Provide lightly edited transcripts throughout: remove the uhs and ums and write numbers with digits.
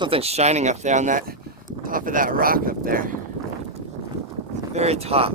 Something shining up there on that top of that rock up there. Very top.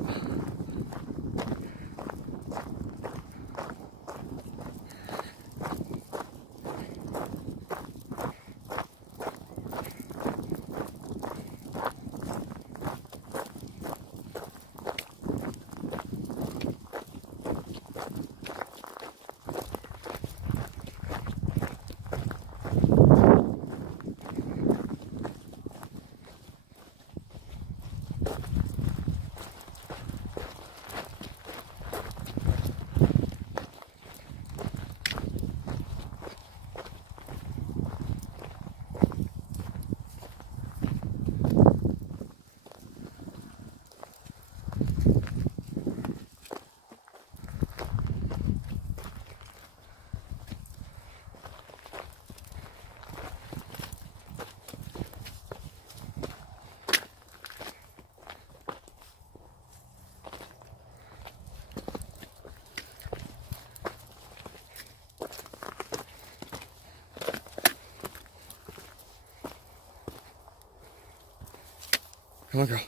Come on, girl.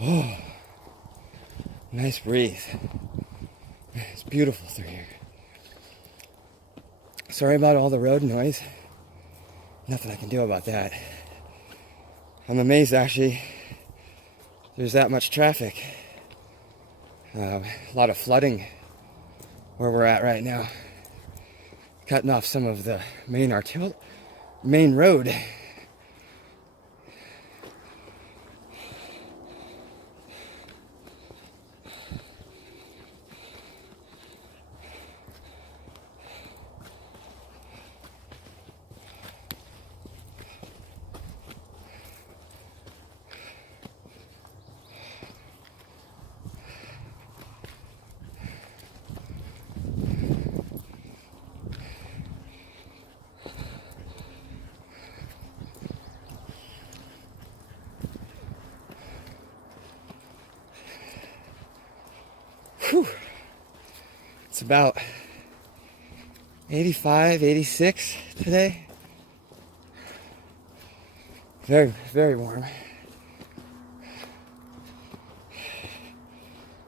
Oh, nice breeze. It's beautiful through here. Sorry about all the road noise. Nothing I can do about that. I'm amazed actually there's that much traffic. A lot of flooding where we're at right now. Cutting off some of the main road. It's about 85, 86 today. Very, very warm.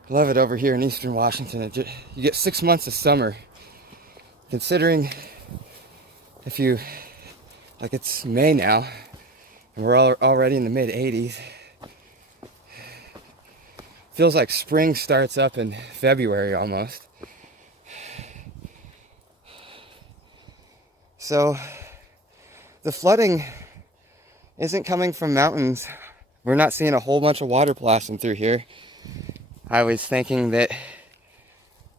Love it over here in Eastern Washington. You get 6 months of summer. Considering if you, like it's May now, and we're already in the mid 80s. Feels like spring starts up in February almost. So the flooding isn't coming from mountains. We're not seeing a whole bunch of water blasting through here. I was thinking that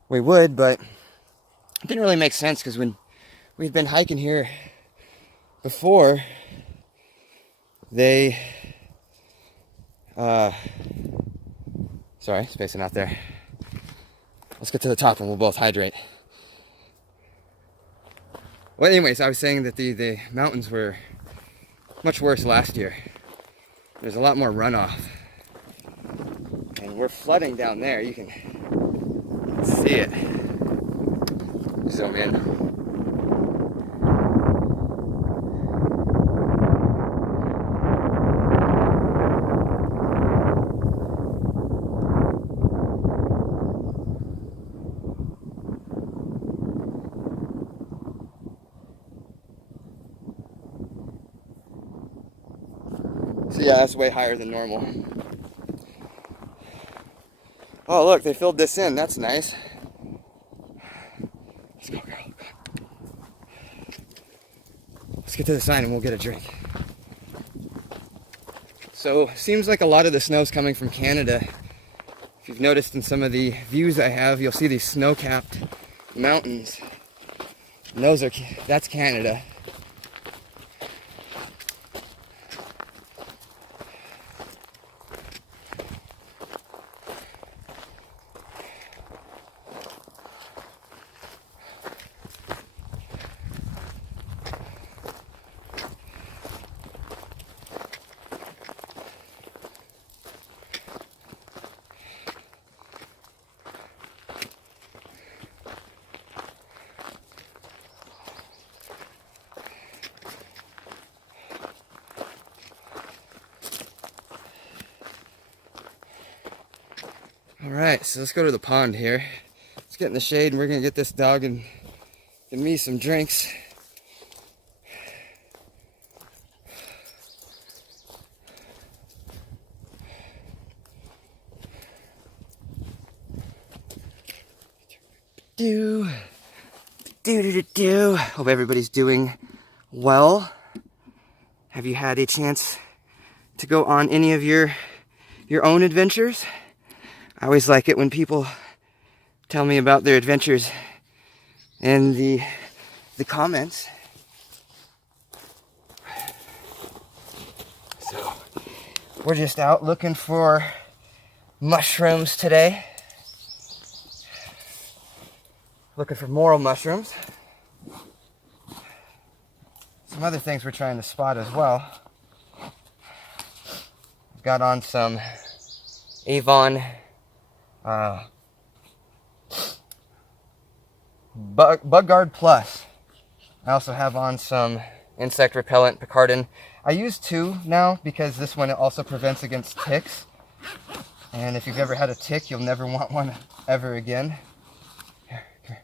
we would, but it didn't really make sense because when we've been hiking here before, they sorry, spacing out there. Let's get to the top and we'll both hydrate. Well, anyways, I was saying that the mountains were much worse last year. There's a lot more runoff. And we're flooding down there. You can see it. Zoom in. So yeah, that's way higher than normal. Oh look, they filled this in. That's nice. Let's go, girl. Let's get to the sign and we'll get a drink. So, seems like a lot of the snow's coming from Canada. If you've noticed in some of the views I have, you'll see these snow-capped mountains. And that's Canada. Alright, so let's go to the pond here. Let's get in the shade and we're gonna get this dog and give me some drinks. Hope everybody's doing well. Have you had a chance to go on any of your own adventures? I always like it when people tell me about their adventures in the comments. So we're just out looking for mushrooms today. Looking for morel mushrooms. Some other things we're trying to spot as well. Got on some Avon Bug Guard Plus. I also have on some insect repellent Picardin. I use 2 now because this one also prevents against ticks. And if you've ever had a tick, you'll never want one ever again. Here, come here.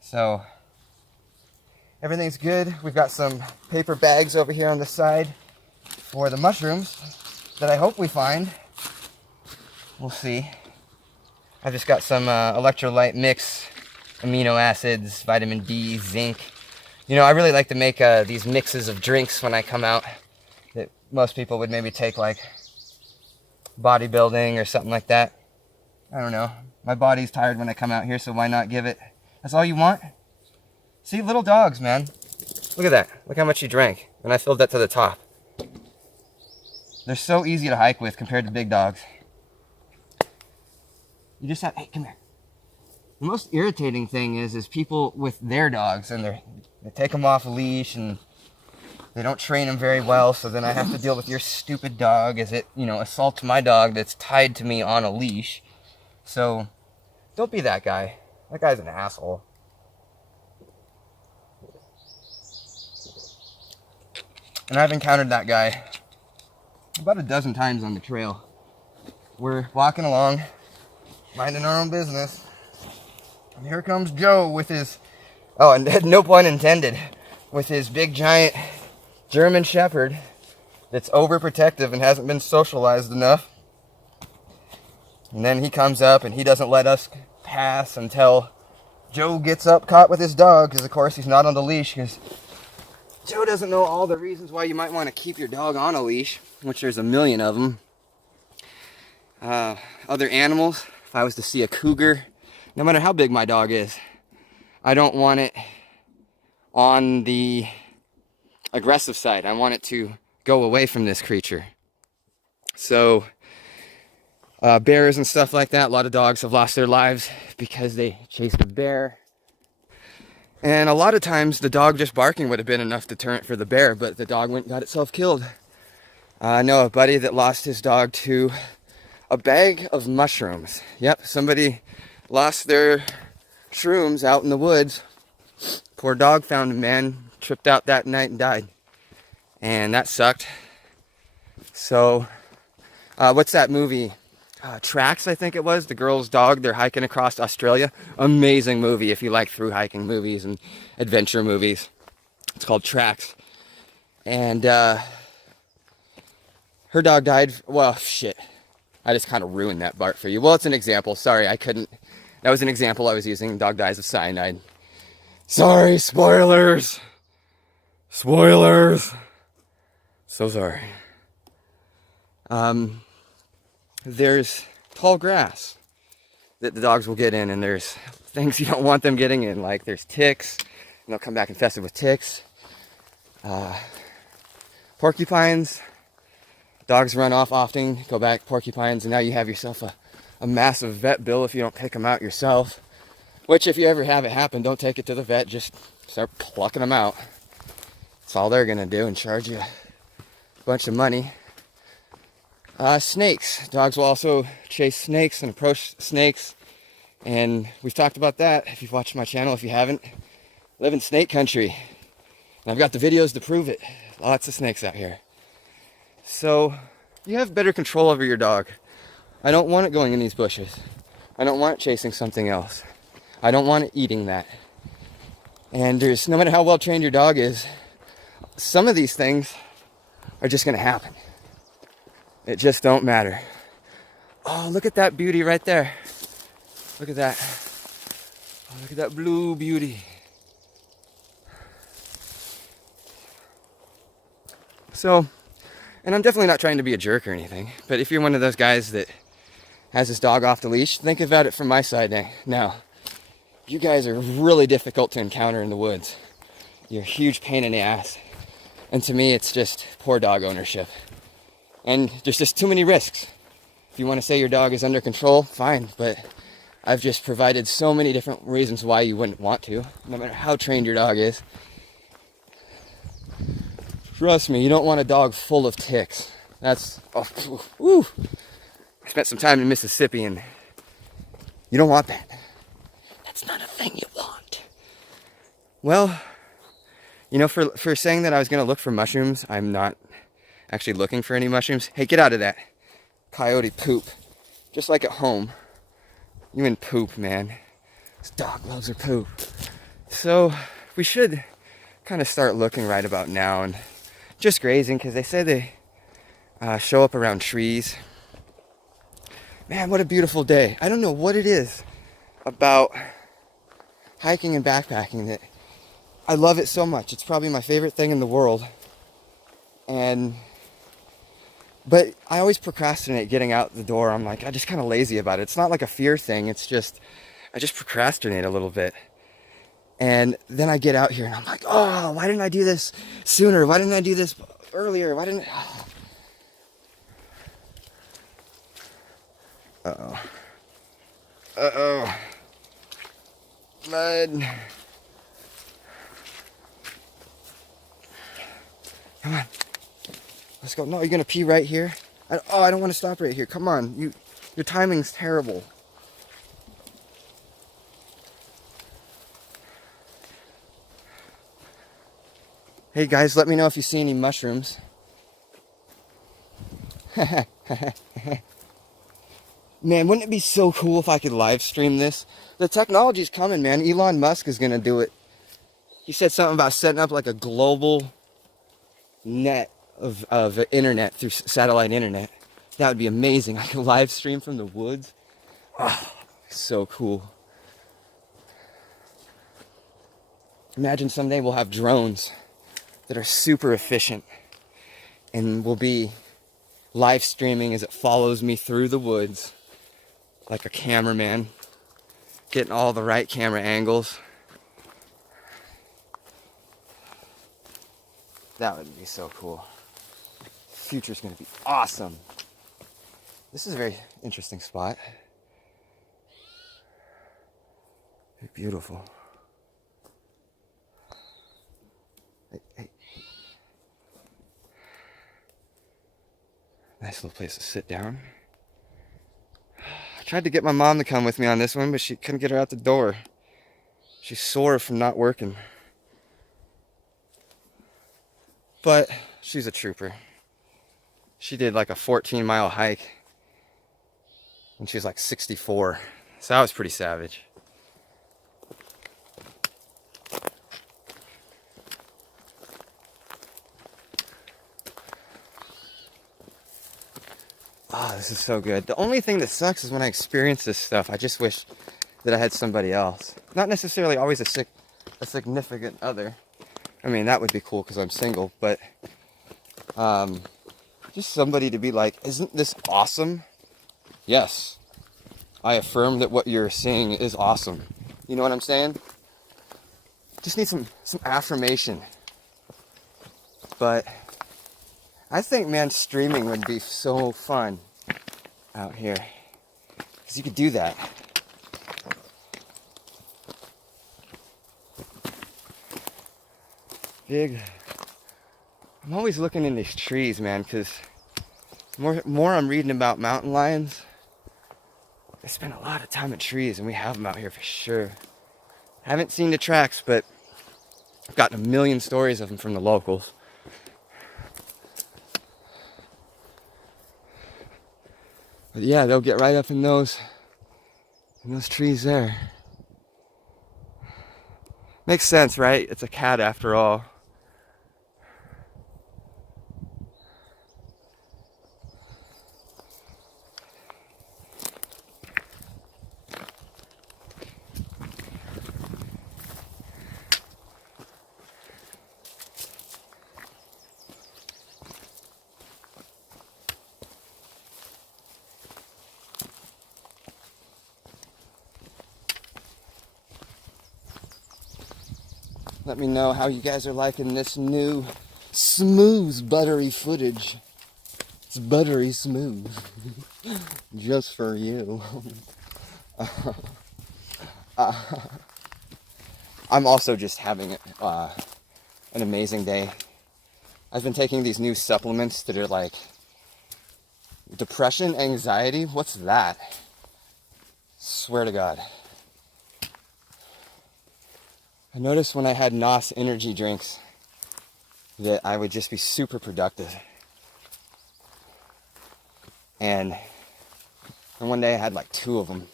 So, everything's good. We've got some paper bags over here on the side for the mushrooms that I hope we find. We'll see. I've just got some electrolyte mix, amino acids, vitamin D, zinc. You know, I really like to make these mixes of drinks when I come out that most people would maybe take like bodybuilding or something like that. I don't know. My body's tired when I come out here, so why not give it? That's all you want? See, little dogs, man. Look at that. Look how much he drank. And I filled that to the top. They're so easy to hike with compared to big dogs. You just have, hey, come here. The most irritating thing is people with their dogs and they take them off a leash and they don't train them very well, so then I have to deal with your stupid dog as it, assaults my dog that's tied to me on a leash. So Don't be that guy. That guy's an asshole. And I've encountered that guy about a dozen times on the trail. We're walking along, minding our own business. And here comes Joe with his, oh, and no pun intended, with his big giant German Shepherd that's overprotective and hasn't been socialized enough. And then he comes up and he doesn't let us pass until Joe gets up caught with his dog, because of course he's not on the leash, because Joe doesn't know all the reasons why you might want to keep your dog on a leash, which there's a million of them. Other animals, if I was to see a cougar, no matter how big my dog is, I don't want it on the aggressive side. I want it to go away from this creature. So bears and stuff like that, a lot of dogs have lost their lives because they chased a bear. And a lot of times the dog just barking would have been enough deterrent for the bear, but the dog went and got itself killed. I know a buddy that lost his dog to a bag of mushrooms. Yep, somebody lost their shrooms out in the woods. Poor dog found him, man. Tripped out that night and died. And that sucked. So, what's that movie? Tracks, I think it was. The girl's dog, they're hiking across Australia. Amazing movie if you like through hiking movies and adventure movies. It's called Tracks. And her dog died. Well, shit. I just kind of ruined that part for you. Well, it's an example. Sorry, I couldn't. That was an example I was using. Dog dies of cyanide. Sorry, spoilers. Spoilers. So sorry. There's tall grass that the dogs will get in, and there's things you don't want them getting in, like there's ticks, and they'll come back infested with ticks. Porcupines. Dogs run off often, go back porcupines, and now you have yourself a massive vet bill if you don't pick them out yourself. Which, if you ever have it happen, don't take it to the vet, just start plucking them out. That's all they're going to do, and charge you a bunch of money. Snakes. Dogs will also chase snakes and approach snakes. And we've talked about that if you've watched my channel. If you haven't, live in snake country. And I've got the videos to prove it. Lots of snakes out here. So you have better control over your dog. I don't want it going in these bushes. I don't want it chasing something else. I don't want it eating that. And there's, no matter how well trained your dog is, some of these things are just going to happen. It just don't matter. Oh, look at that beauty right there. Look at that. Oh, look at that blue beauty. So, and I'm definitely not trying to be a jerk or anything, but if you're one of those guys that has his dog off the leash, think about it from my side now. You guys are really difficult to encounter in the woods. You're a huge pain in the ass. And to me, it's just poor dog ownership. And there's just too many risks. If you want to say your dog is under control, fine, but I've just provided so many different reasons why you wouldn't want to, no matter how trained your dog is. Trust me, you don't want a dog full of ticks. That's, oh, woo. I spent some time in Mississippi, and you don't want that. That's not a thing you want. Well, you know, for saying that I was going to look for mushrooms, I'm not actually looking for any mushrooms. Hey, get out of that. Coyote poop. Just like at home. You and poop, man. This dog loves her poop. So, we should kind of start looking right about now, and just grazing, because they say they show up around trees. Man, what a beautiful day. I don't know what it is about hiking and backpacking that I love it so much. It's probably my favorite thing in the world. But I always procrastinate getting out the door. I'm just kind of lazy about it. It's not like a fear thing. It's just, I just procrastinate a little bit. And then I get out here and I'm like, oh, why didn't I do this sooner? Why didn't I do this earlier? Why didn't I? Uh-oh. Uh-oh. Mud. Come on. Let's go. No, you're going to pee right here? I don't want to stop right here. Come on. Your timing's terrible. Hey guys, let me know if you see any mushrooms. Man, wouldn't it be so cool if I could live stream this? The technology's coming, man. Elon Musk is gonna do it. He said something about setting up like a global net of internet through satellite internet. That would be amazing. I could live stream from the woods. Oh, so cool. Imagine someday we'll have drones that are super efficient and we'll be live streaming as it follows me through the woods like a cameraman, getting all the right camera angles. That would be so cool. The future's gonna be awesome. This is a very interesting spot. Very beautiful. Hey. Nice little place to sit down. I tried to get my mom to come with me on this one, but she couldn't get her out the door. She's sore from not working. But she's a trooper. She did like a 14-mile hike when she was like 64. So that was pretty savage. Oh, this is so good. The only thing that sucks is when I experience this stuff, I just wish that I had somebody else. Not necessarily always a significant other. I mean, that would be cool because I'm single, but just somebody to be like, isn't this awesome? Yes. I affirm that what you're seeing is awesome. You know what I'm saying? Just need some affirmation. But I think, man, streaming would be so fun out here. Because you could do that. I'm always looking in these trees, man, because more I'm reading about mountain lions. They spend a lot of time in trees, and we have them out here for sure. I haven't seen the tracks, but I've gotten a million stories of them from the locals. But yeah, they'll get right up in those trees there. Makes sense, right? It's a cat after all. Let me know how you guys are liking this new smooth, buttery footage. It's buttery smooth. Just for you. I'm also just having an amazing day. I've been taking these new supplements that are like depression, anxiety. What's that? Swear to God. I noticed when I had NOS energy drinks that I would just be super productive. And one day I had like 2 of them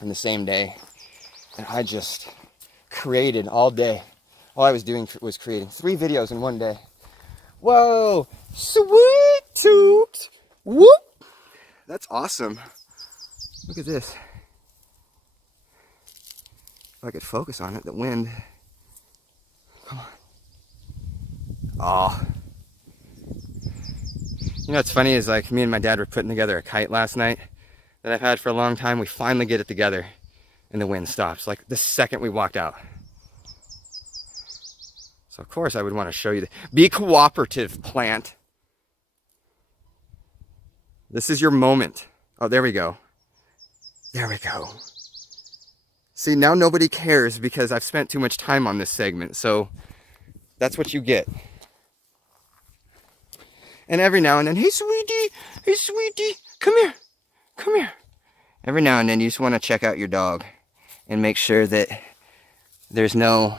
in the same day. And I just created all day. All I was doing was creating 3 videos in one day. Whoa! Sweet toot! Whoop! That's awesome. Look at this. If I could focus on it, the wind. Come on. Oh. You know what's funny is like me and my dad were putting together a kite last night that I've had for a long time. We finally get it together and the wind stops. Like the second we walked out. So of course I would want to show you. Be cooperative, plant. This is your moment. Oh, there we go. There we go. See, now nobody cares because I've spent too much time on this segment, so that's what you get. And every now and then, hey sweetie, come here. Every now and then you just want to check out your dog and make sure that there's no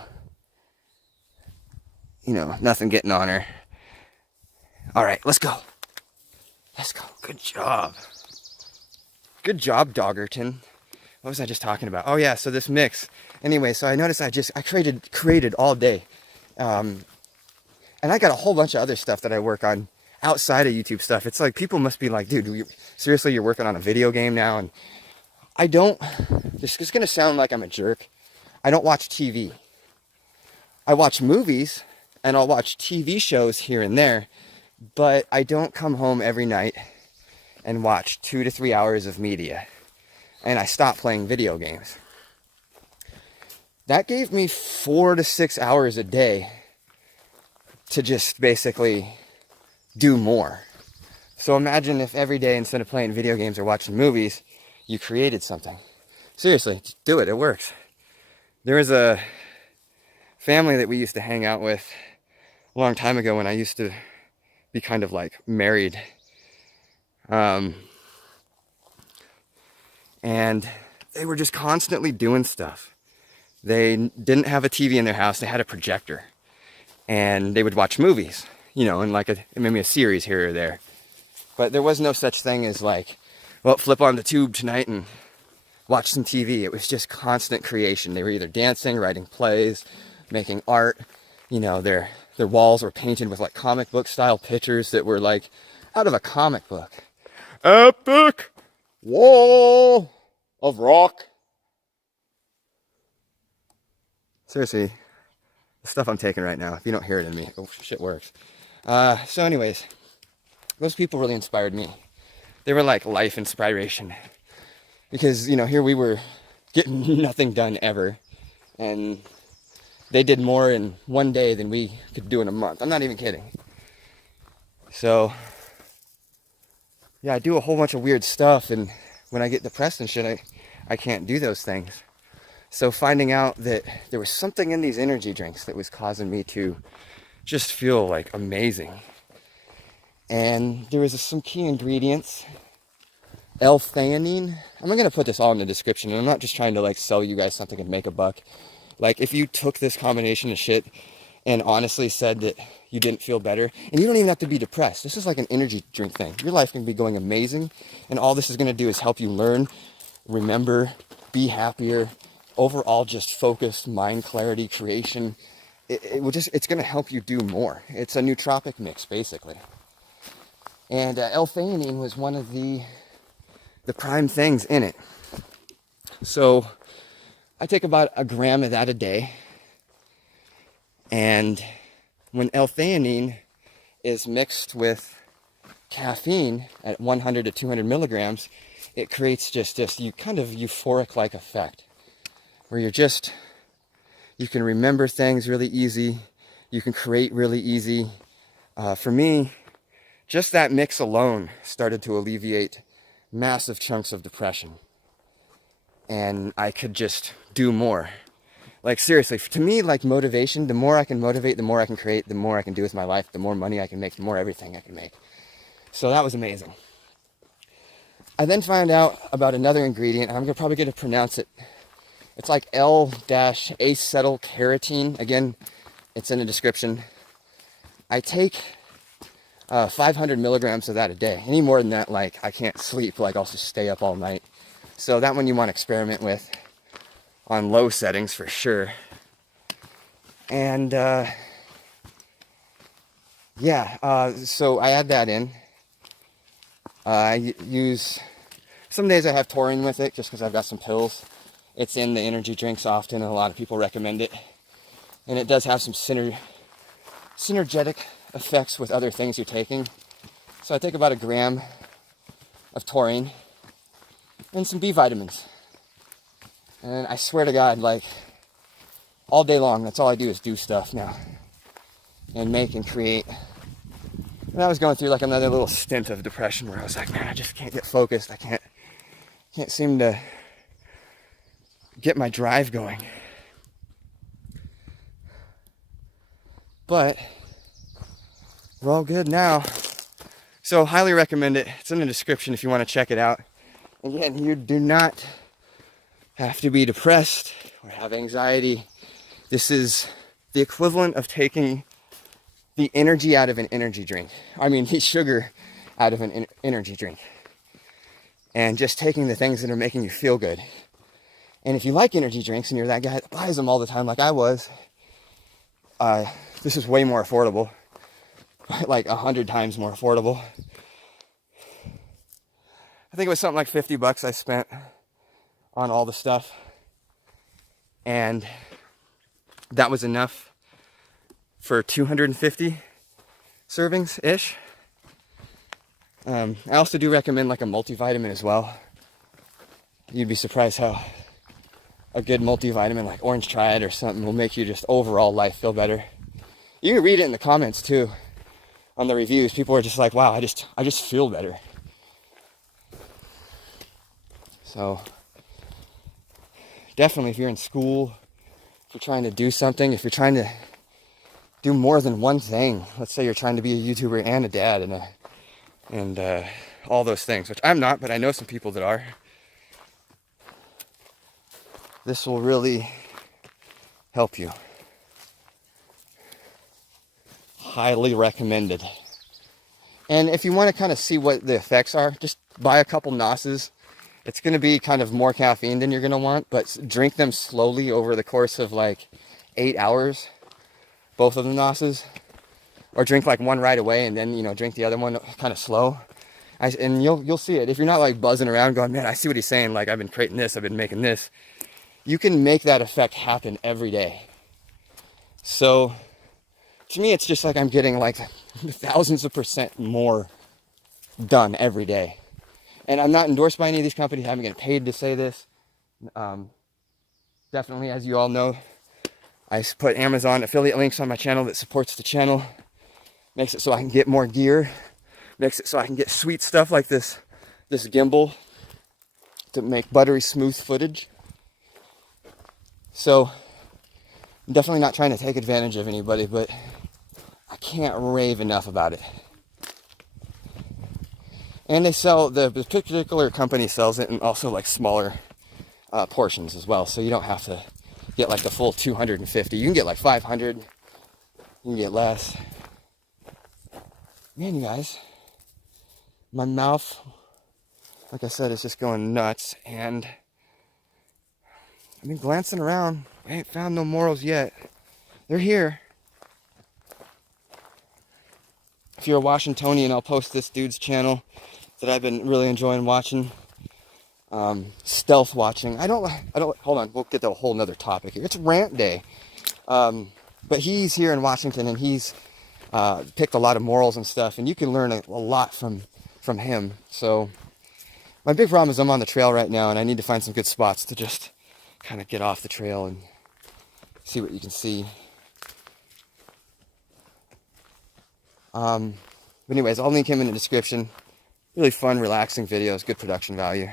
you know, nothing getting on her. All right, let's go. Let's go. Good job. Good job, Doggerton. What was I just talking about? Oh yeah, so this mix. Anyway, so I noticed I created all day. And I got a whole bunch of other stuff that I work on outside of YouTube stuff. It's like people must be like, dude, seriously, you're working on a video game now? And I don't, this is gonna sound like I'm a jerk. I don't watch TV. I watch movies and I'll watch TV shows here and there, but I don't come home every night and watch 2 to 3 hours of media. And I stopped playing video games. That gave me 4 to 6 hours a day to just basically do more. So imagine if every day, instead of playing video games or watching movies, you created something. Seriously, do it. It works. There was a family that we used to hang out with a long time ago when I used to be kind of like married. And they were just constantly doing stuff. They didn't have a TV in their house. They had a projector. And they would watch movies, you know, and like maybe a series here or there. But there was no such thing as like, well, flip on the tube tonight and watch some TV. It was just constant creation. They were either dancing, writing plays, making art. You know, their walls were painted with like comic book style pictures that were like out of a comic book. Epic wall of rock. Seriously, the stuff I'm taking right now, if you don't hear it in me, oh, shit works. So anyways, those people really inspired me. They were like life inspiration. Because, you know, here we were getting nothing done ever. And they did more in one day than we could do in a month. I'm not even kidding. So, yeah, I do a whole bunch of weird stuff. And when I get depressed and shit, I can't do those things. So finding out that there was something in these energy drinks that was causing me to just feel like amazing. And there was some key ingredients. L-theanine. I'm going to put this all in the description. And I'm not just trying to like sell you guys something and make a buck. Like if you took this combination of shit and honestly said that you didn't feel better, and you don't even have to be depressed. This is like an energy drink thing. Your life can be going amazing. And all this is going to do is help you learn, remember, be happier, overall just focused mind clarity, creation. It's going to help you do more. It's a nootropic mix, basically. And L-theanine was one of the prime things in it. So I take about a gram of that a day. And when L-theanine is mixed with caffeine at 100 to 200 milligrams, it creates just this kind of euphoric-like effect. Where you can remember things really easy. You can create really easy. For me, just that mix alone started to alleviate massive chunks of depression. And I could just do more. Like seriously, to me, like motivation, the more I can motivate, the more I can create, the more I can do with my life, the more money I can make, the more everything I can make. So that was amazing. I then found out about another ingredient. I'm probably going to pronounce it. It's like L-acetylcarotene. Again, it's in the description. I take 500 milligrams of that a day. Any more than that, like, I can't sleep. Like, I'll just stay up all night. So that one you want to experiment with on low settings for sure. And, so I add that in. I use, some days I have taurine with it just because I've got some pills. It's in the energy drinks often, and a lot of people recommend it. And it does have some synergetic effects with other things you're taking. So I take about a gram of taurine and some B vitamins. And I swear to God, like, all day long, that's all I do is do stuff now. And make and create. And I was going through like another little stint of depression where I was like, man, I just can't get focused. I can't seem to get my drive going. But we're all good now. So highly recommend it. It's in the description if you want to check it out. Again, you do not have to be depressed or have anxiety. This is the equivalent of taking the energy out of an energy drink. I mean, the sugar out of an energy drink. And just taking the things that are making you feel good. And if you like energy drinks and you're that guy that buys them all the time like I was, this is way more affordable. Like 100 times more affordable. I think it was something like $50 I spent on all the stuff. And that was enough for 250 servings-ish. I also do recommend like a multivitamin as well. You'd be surprised how a good multivitamin like Orange Triad or something will make you just overall life feel better. You can read it in the comments too, on the reviews. People are just like, wow, I just feel better. So definitely, if you're in school, if you're trying to do something, if you're trying to do more than one thing, let's say you're trying to be a YouTuber and a dad and all those things, which I'm not, but I know some people that are. This will really help you. Highly recommended. And if you want to kind of see what the effects are, just buy a couple NOSes. It's going to be kind of more caffeine than you're going to want, but drink them slowly over the course of like 8 hours, both of the NOSes. Or drink like one right away and then, drink the other one kind of slow. And you'll see it. If you're not like buzzing around going, man, I see what he's saying. Like, I've been creating this, I've been making this. You can make that effect happen every day. So to me, it's just like I'm getting like thousands of % more done every day. And I'm not endorsed by any of these companies. I haven't getting paid to say this. Definitely, as you all know, I put Amazon affiliate links on my channel that supports the channel. Makes it so I can get more gear. Makes it so I can get sweet stuff like this gimbal to make buttery smooth footage. So I'm definitely not trying to take advantage of anybody, but I can't rave enough about it. And they sell, the particular company sells it in also like smaller portions as well. So you don't have to get like the full 250. You can get like 500. You can get less. Man, you guys, my mouth, like I said, is just going nuts. And I've been glancing around. I ain't found no morals yet. They're here. If you're a Washingtonian, I'll post this dude's channel that I've been really enjoying watching. Stealth watching. I don't, hold on, we'll get to a whole nother topic here. It's rant day. But he's here in Washington and he's picked a lot of morals and stuff, and you can learn a lot from him. So my big problem is I'm on the trail right now and I need to find some good spots to just kind of get off the trail and see what you can see. But anyways, I'll link him in the description. Really fun, relaxing videos, good production value.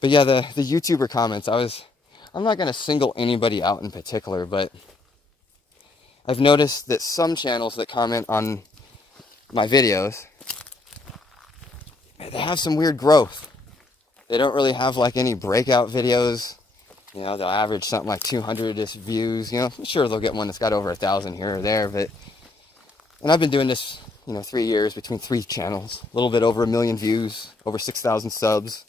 But yeah, the YouTuber comments, I'm not going to single anybody out in particular, but I've noticed that some channels that comment on my videos, they have some weird growth. They don't really have like any breakout videos. They'll average something like 200-ish views. I'm sure they'll get one that's got over 1,000 here or there, and I've been doing this, 3 years between 3 channels, a little bit over 1 million views, over 6,000 subs.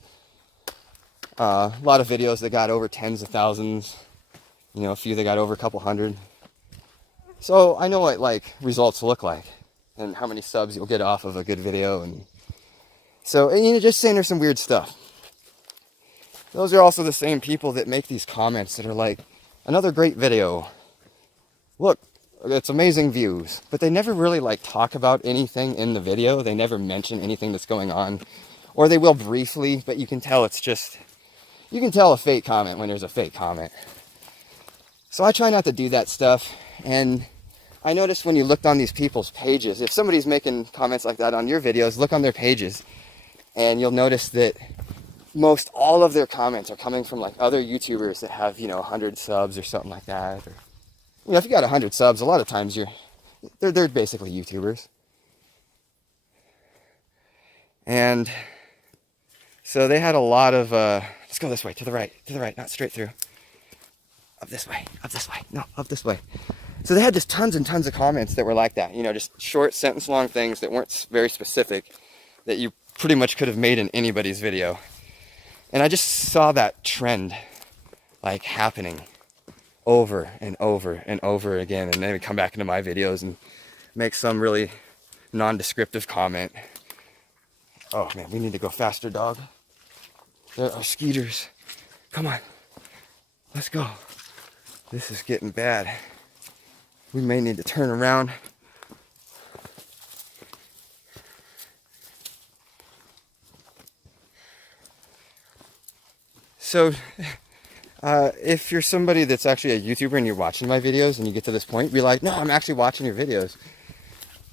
A lot of videos that got over tens of thousands, a few that got over a couple hundred. So I know what like results look like and how many subs you'll get off of a good video. And so, just saying there's some weird stuff. Those are also the same people that make these comments that are like, another great video. Look, it's amazing views. But they never really like talk about anything in the video. They never mention anything that's going on. Or they will briefly, but you can tell it's just, you can tell a fake comment when there's a fake comment. So I try not to do that stuff. And I noticed when you looked on these people's pages, if somebody's making comments like that on your videos, look on their pages and you'll notice that most all of their comments are coming from like other YouTubers that have, 100 subs or something like that. Or, if you got 100 subs, a lot of times they're basically YouTubers. And so they had a lot of, let's go this way, to the right, not straight through. Up this way, up this way, no, up this way. So they had just tons and tons of comments that were like that, you know, just short sentence long things that weren't very specific, that you pretty much could have made in anybody's video. And I just saw that trend like happening over and over and over again. And then we come back into my videos and make some really non-descriptive comment. Oh man, we need to go faster, dog. There are skeeters. Come on, let's go. This is getting bad. We may need to turn around. So, if you're somebody that's actually a YouTuber and you're watching my videos and you get to this point, be like, no, I'm actually watching your videos.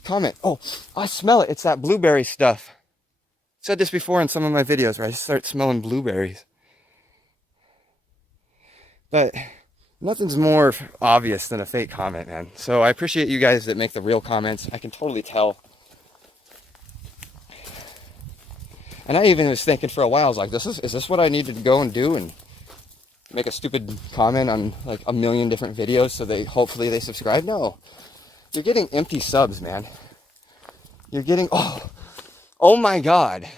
Comment, oh, I smell it. It's that blueberry stuff. I said this before in some of my videos where I just start smelling blueberries. But nothing's more obvious than a fake comment, man. So I appreciate you guys that make the real comments. I can totally tell. And I even was thinking for a while, I was like, is this what I need to go and do and make a stupid comment on like a million different videos so hopefully they subscribe? No. You're getting empty subs, man. You're getting, oh my God.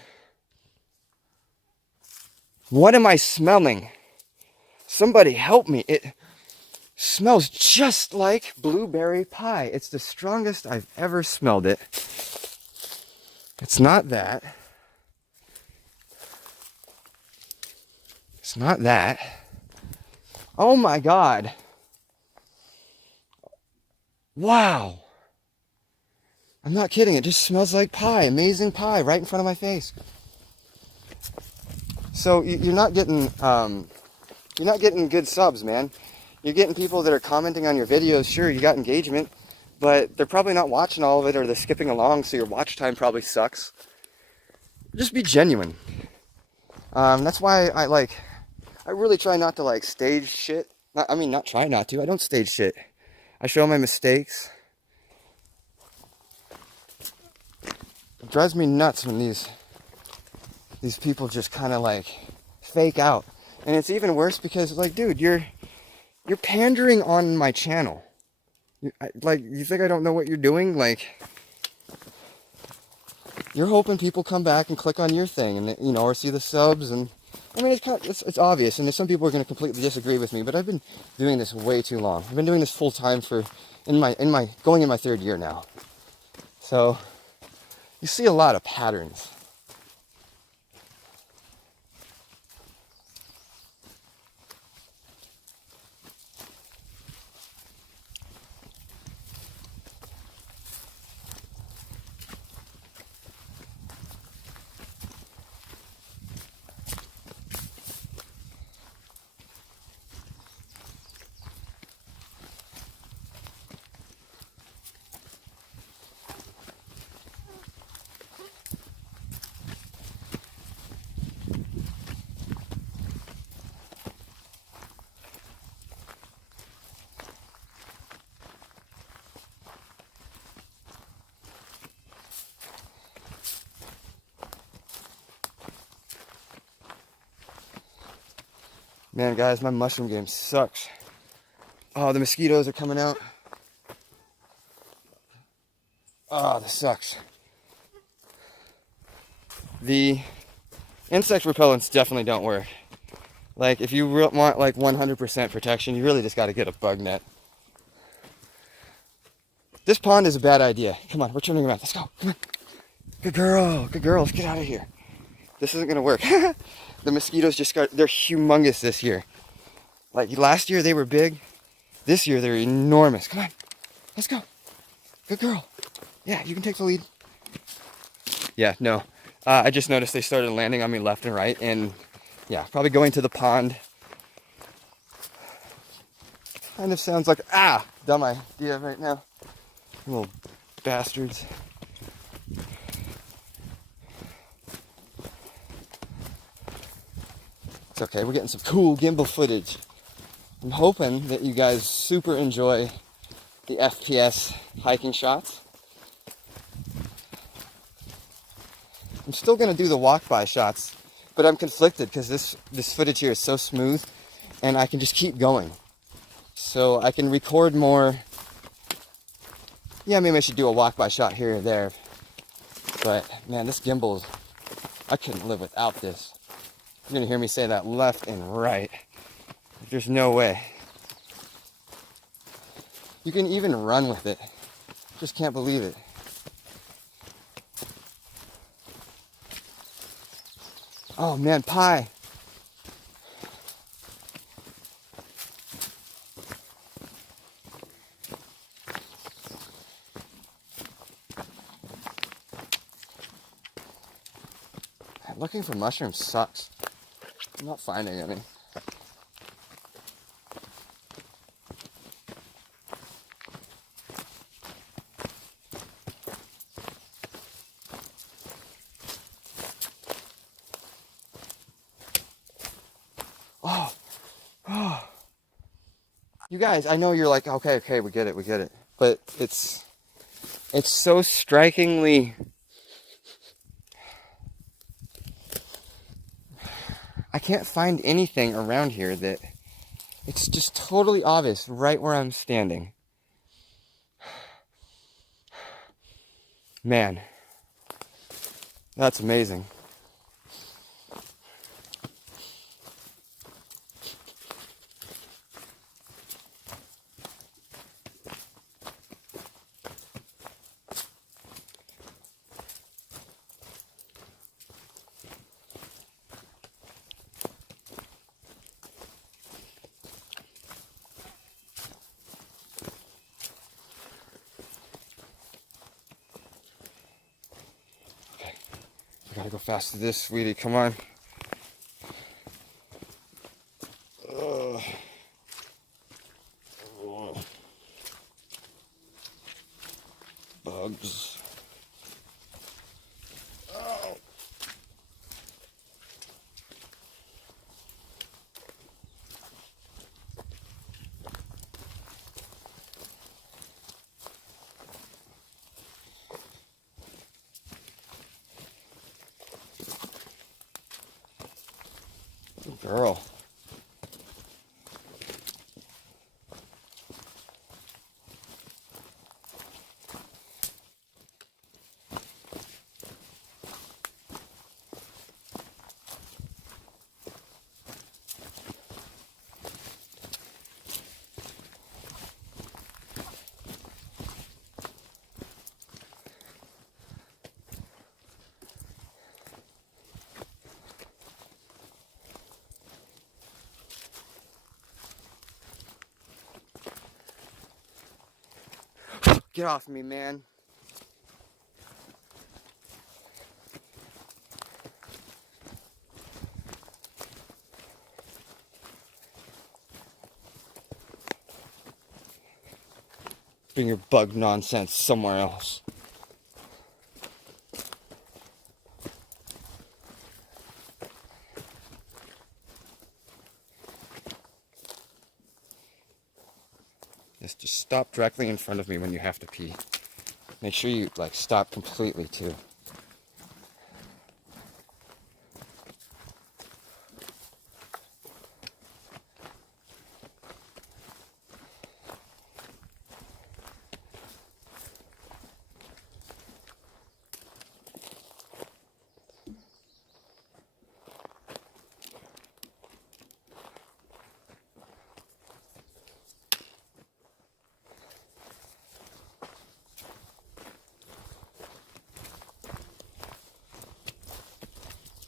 What am I smelling? Somebody help me. It smells just like blueberry pie. It's the strongest I've ever smelled it. It's not that. It's not that. Oh my God. Wow. I'm not kidding. It just smells like pie. Amazing pie right in front of my face. So you're not getting good subs, man. You're getting people that are commenting on your videos. Sure, you got engagement, but they're probably not watching all of it, or they're skipping along, so your watch time probably sucks. Just be genuine. That's why I really try not to stage shit. Not try not to. I don't stage shit. I show my mistakes. It drives me nuts when these people just kind of fake out. And it's even worse because dude, you're pandering on my channel. You think I don't know what you're doing? You're hoping people come back and click on your thing and or see the subs, and it's obvious, and some people are going to completely disagree with me, but I've been doing this way too long. I've been doing this full time going in my third year now. So you see a lot of patterns. Man, guys, my mushroom game sucks. Oh, the mosquitoes are coming out. Oh, this sucks. The insect repellents definitely don't work. If you want 100% protection, you really just got to get a bug net. This pond is a bad idea. Come on, we're turning around. Let's go. Come on. Good girl. Good girl. Let's get out of here. This isn't going to work. The mosquitoes they're humongous this year. Last year they were big. This year they're enormous. Come on. Let's go. Good girl. Yeah, you can take the lead. Yeah, no. I just noticed they started landing on me left and right. And yeah, probably going to the pond. Kind of sounds like, dumb idea right now. Little bastards. It's okay, we're getting some cool gimbal footage. I'm hoping that you guys super enjoy the FPS hiking shots. I'm still gonna do the walk-by shots, but I'm conflicted because this footage here is so smooth and I can just keep going. so I can record more. Yeah, maybe I should do a walk-by shot here or there. But, man, this gimbal, I couldn't live without this. You're gonna hear me say that left and right. There's no way. You can even run with it. Just can't believe it. Oh man, pie. Looking for mushrooms sucks. I'm not finding any. Oh. You guys, I know you're like, okay, we get it. But it's so strikingly, I can't find anything around here that, it's just totally obvious right where I'm standing. Man, that's amazing. I gotta go fast to this, sweetie. Come on. Ugh. Bugs. Oh. Good girl. Get off me, man. Bring your bug nonsense somewhere else. Just stop directly in front of me when you have to pee. Make sure you stop completely too.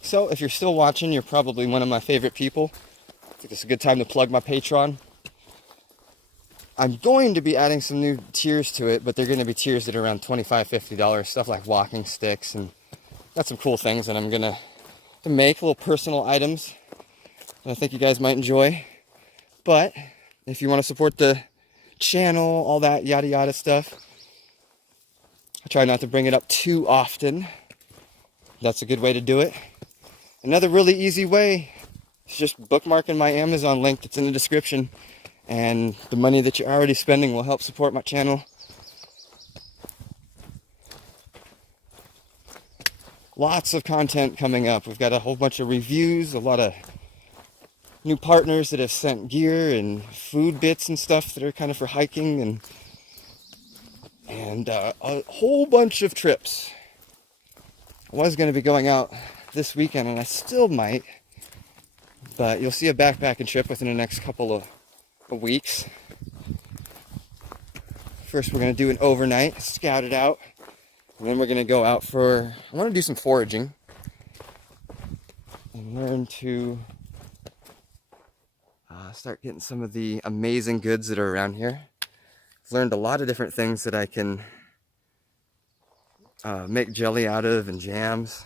So, if you're still watching, you're probably one of my favorite people. I think it's a good time to plug my Patreon. I'm going to be adding some new tiers to it, but they're going to be tiers that are around $25, $50, stuff like walking sticks, and got some cool things that I'm going to make, little personal items that I think you guys might enjoy. But, if you want to support the channel, all that yada yada stuff, I try not to bring it up too often. That's a good way to do it. Another really easy way is just bookmarking my Amazon link that's in the description, and the money that you're already spending will help support my channel. Lots of content coming up. We've got a whole bunch of reviews, a lot of new partners that have sent gear and food bits and stuff that are kind of for hiking, and a whole bunch of trips. I was going to be going out this weekend, and I still might, but you'll see a backpacking trip within the next couple of weeks. First, we're going to do an overnight, scout it out, and then we're going to go out I want to do some foraging and learn to start getting some of the amazing goods that are around here. I've learned a lot of different things that I can make jelly out of and jams.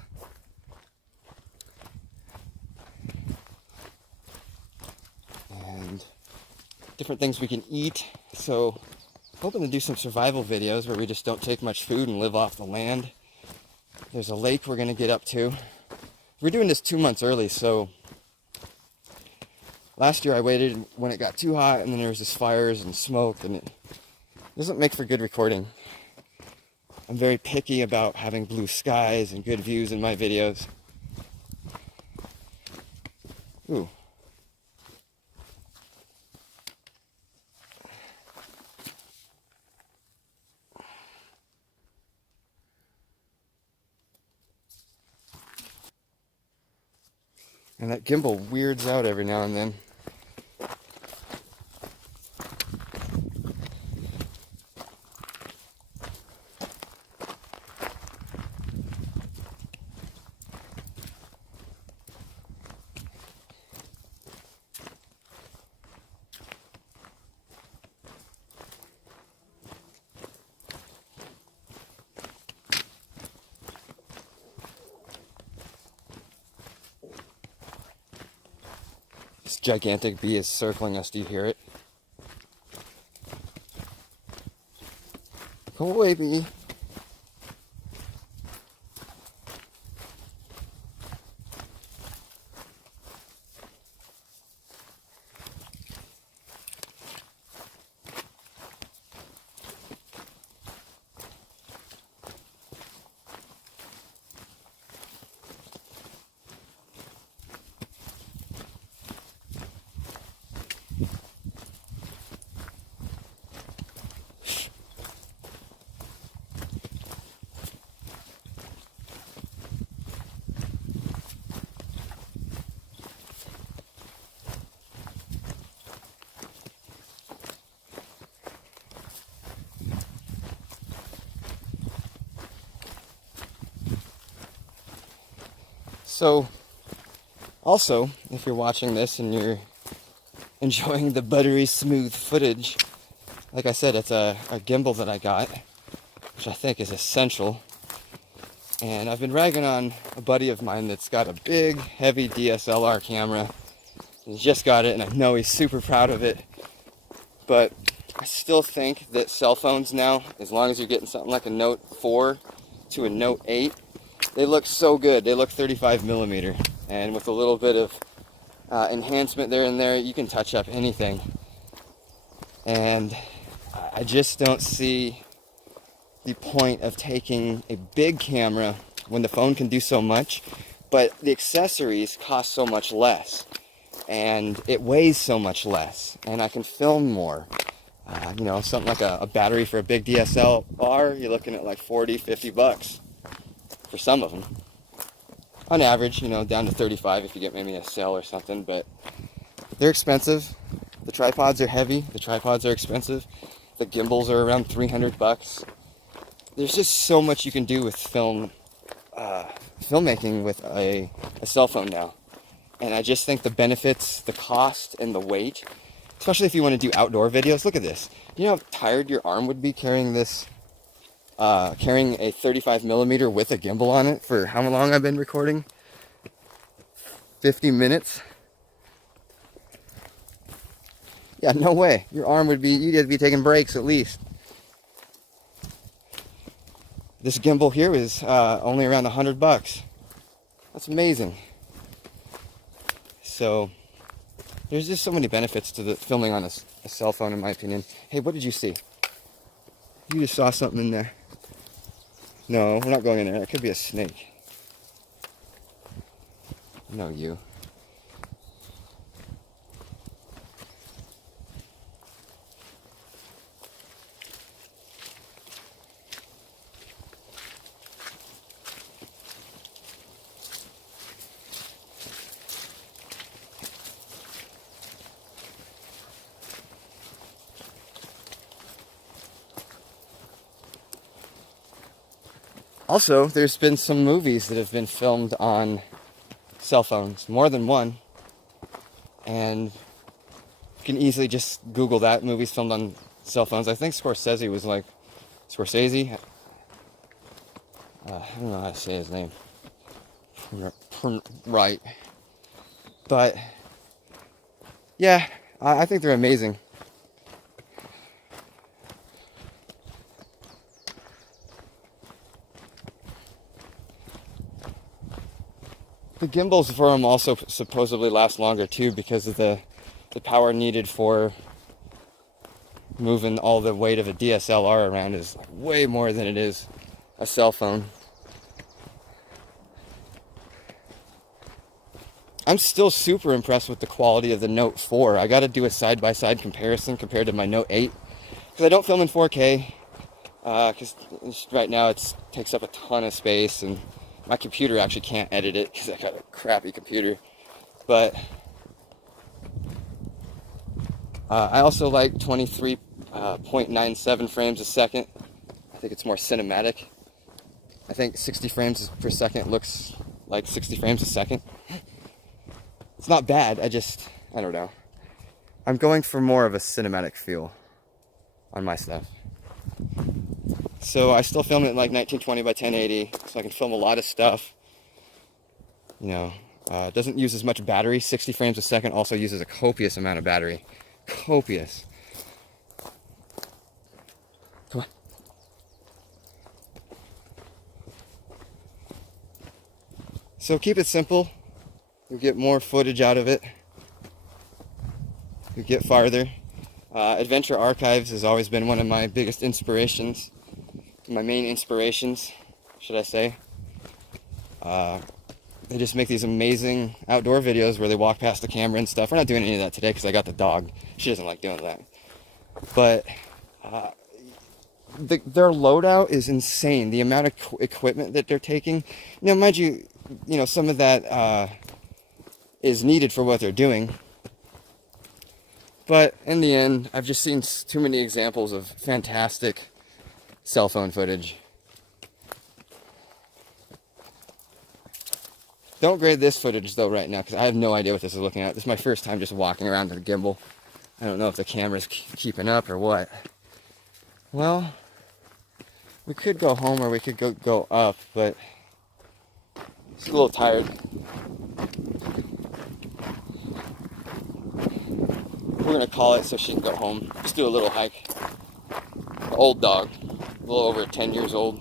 And different things we can eat. So I'm hoping to do some survival videos where we just don't take much food and live off the land. There's a lake we're going to get up to. We're doing this 2 months early, so last year I waited when it got too hot, and then there was just fires and smoke, and it doesn't make for good recording. I'm very picky about having blue skies and good views in my videos. Ooh. And that gimbal weirds out every now and then. This gigantic bee is circling us. Do you hear it? Go away, bee. So, also, if you're watching this and you're enjoying the buttery smooth footage, like I said, it's a gimbal that I got, which I think is essential. And I've been ragging on a buddy of mine that's got a big, heavy DSLR camera. He just got it, and I know he's super proud of it. But I still think that cell phones now, as long as you're getting something like a Note 4 to a Note 8, they look so good. They look 35 millimeter. And with a little bit of enhancement there and there, you can touch up anything. And I just don't see the point of taking a big camera when the phone can do so much, but the accessories cost so much less, and it weighs so much less, and I can film more. Something like a battery for a big DSLR, you're looking at like 40, 50 bucks for some of them. On average, down to 35 if you get maybe a sale or something, but they're expensive. The tripods are heavy, the tripods are expensive. The gimbals are around 300 bucks. There's just so much you can do with filmmaking with a cell phone now. And I just think the benefits, the cost, and the weight, especially if you want to do outdoor videos. Look at this. You know how tired your arm would be carrying this, carrying a 35 millimeter with a gimbal on it for how long I've been recording? 50 minutes? Yeah, no way. Your arm would be, you'd have to be taking breaks at least. This gimbal here is only around 100 bucks. That's amazing. So, there's just so many benefits to the filming on a cell phone, in my opinion. Hey, what did you see? You just saw something in there. No, we're not going in there. It could be a snake. No, you. Also, there's been some movies that have been filmed on cell phones, more than one, and you can easily just Google that, movies filmed on cell phones. I think Scorsese was like, Scorsese? I don't know how to say his name right. But, yeah, I think they're amazing. The gimbals for them also supposedly last longer too, because of the power needed for moving all the weight of a DSLR around is way more than it is a cell phone. I'm still super impressed with the quality of the Note 4. I got to do a side-by-side comparison compared to my Note 8, because I don't film in 4K, because right now it takes up a ton of space, and my computer actually can't edit it because I got a crappy computer. But I also like 23.97 frames a second. I think it's more cinematic. I think 60 frames per second looks like 60 frames a second. It's not bad, I don't know. I'm going for more of a cinematic feel on my stuff. So I still film it in like 1920 by 1080, so I can film a lot of stuff. You know, it doesn't use as much battery. 60 frames a second also uses a copious amount of battery. Copious. Come on. So keep it simple. You'll get more footage out of it. You'll get farther. Adventure Archives has always been one of my biggest inspirations. My main inspirations, should I say. They just make these amazing outdoor videos where they walk past the camera and stuff. We're not doing any of that today because I got the dog. She doesn't like doing that. But their loadout is insane. The amount of equipment that they're taking. You know, mind you, some of that is needed for what they're doing. But in the end, I've just seen too many examples of fantastic cell phone footage. Don't grade this footage though right now, because I have no idea what this is looking at. This is my first time just walking around with a gimbal. I don't know if the camera's keeping up or what. Well, we could go home or we could go up, but it's a little tired. We're gonna call it so she can go home. Just do a little hike. An old dog, a little over 10 years old.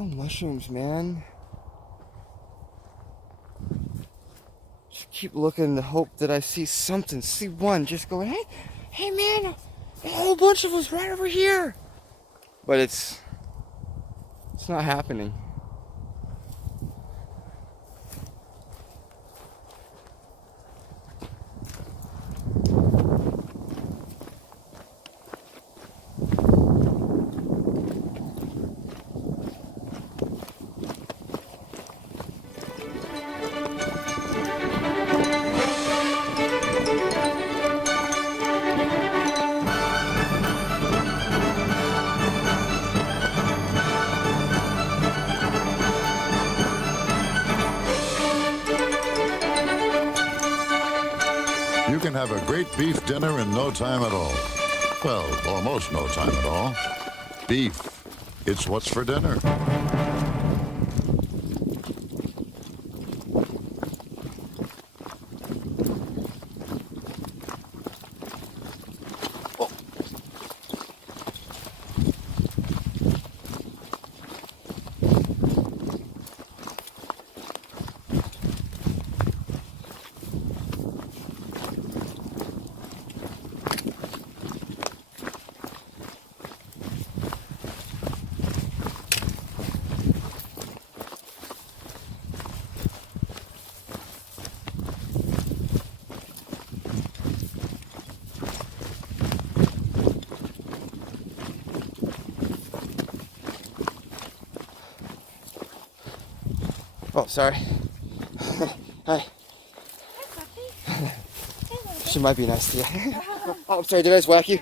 Oh, mushrooms, man. Just keep looking to hope that I see something. See one just going, hey, hey man, a whole bunch of us right over here. But it's not happening. You can have a great beef dinner in no time at all. Well, almost no time at all. Beef. It's what's for dinner. Oh, sorry. Hi. She might be nice to you. Oh, I'm sorry, did I just whack you?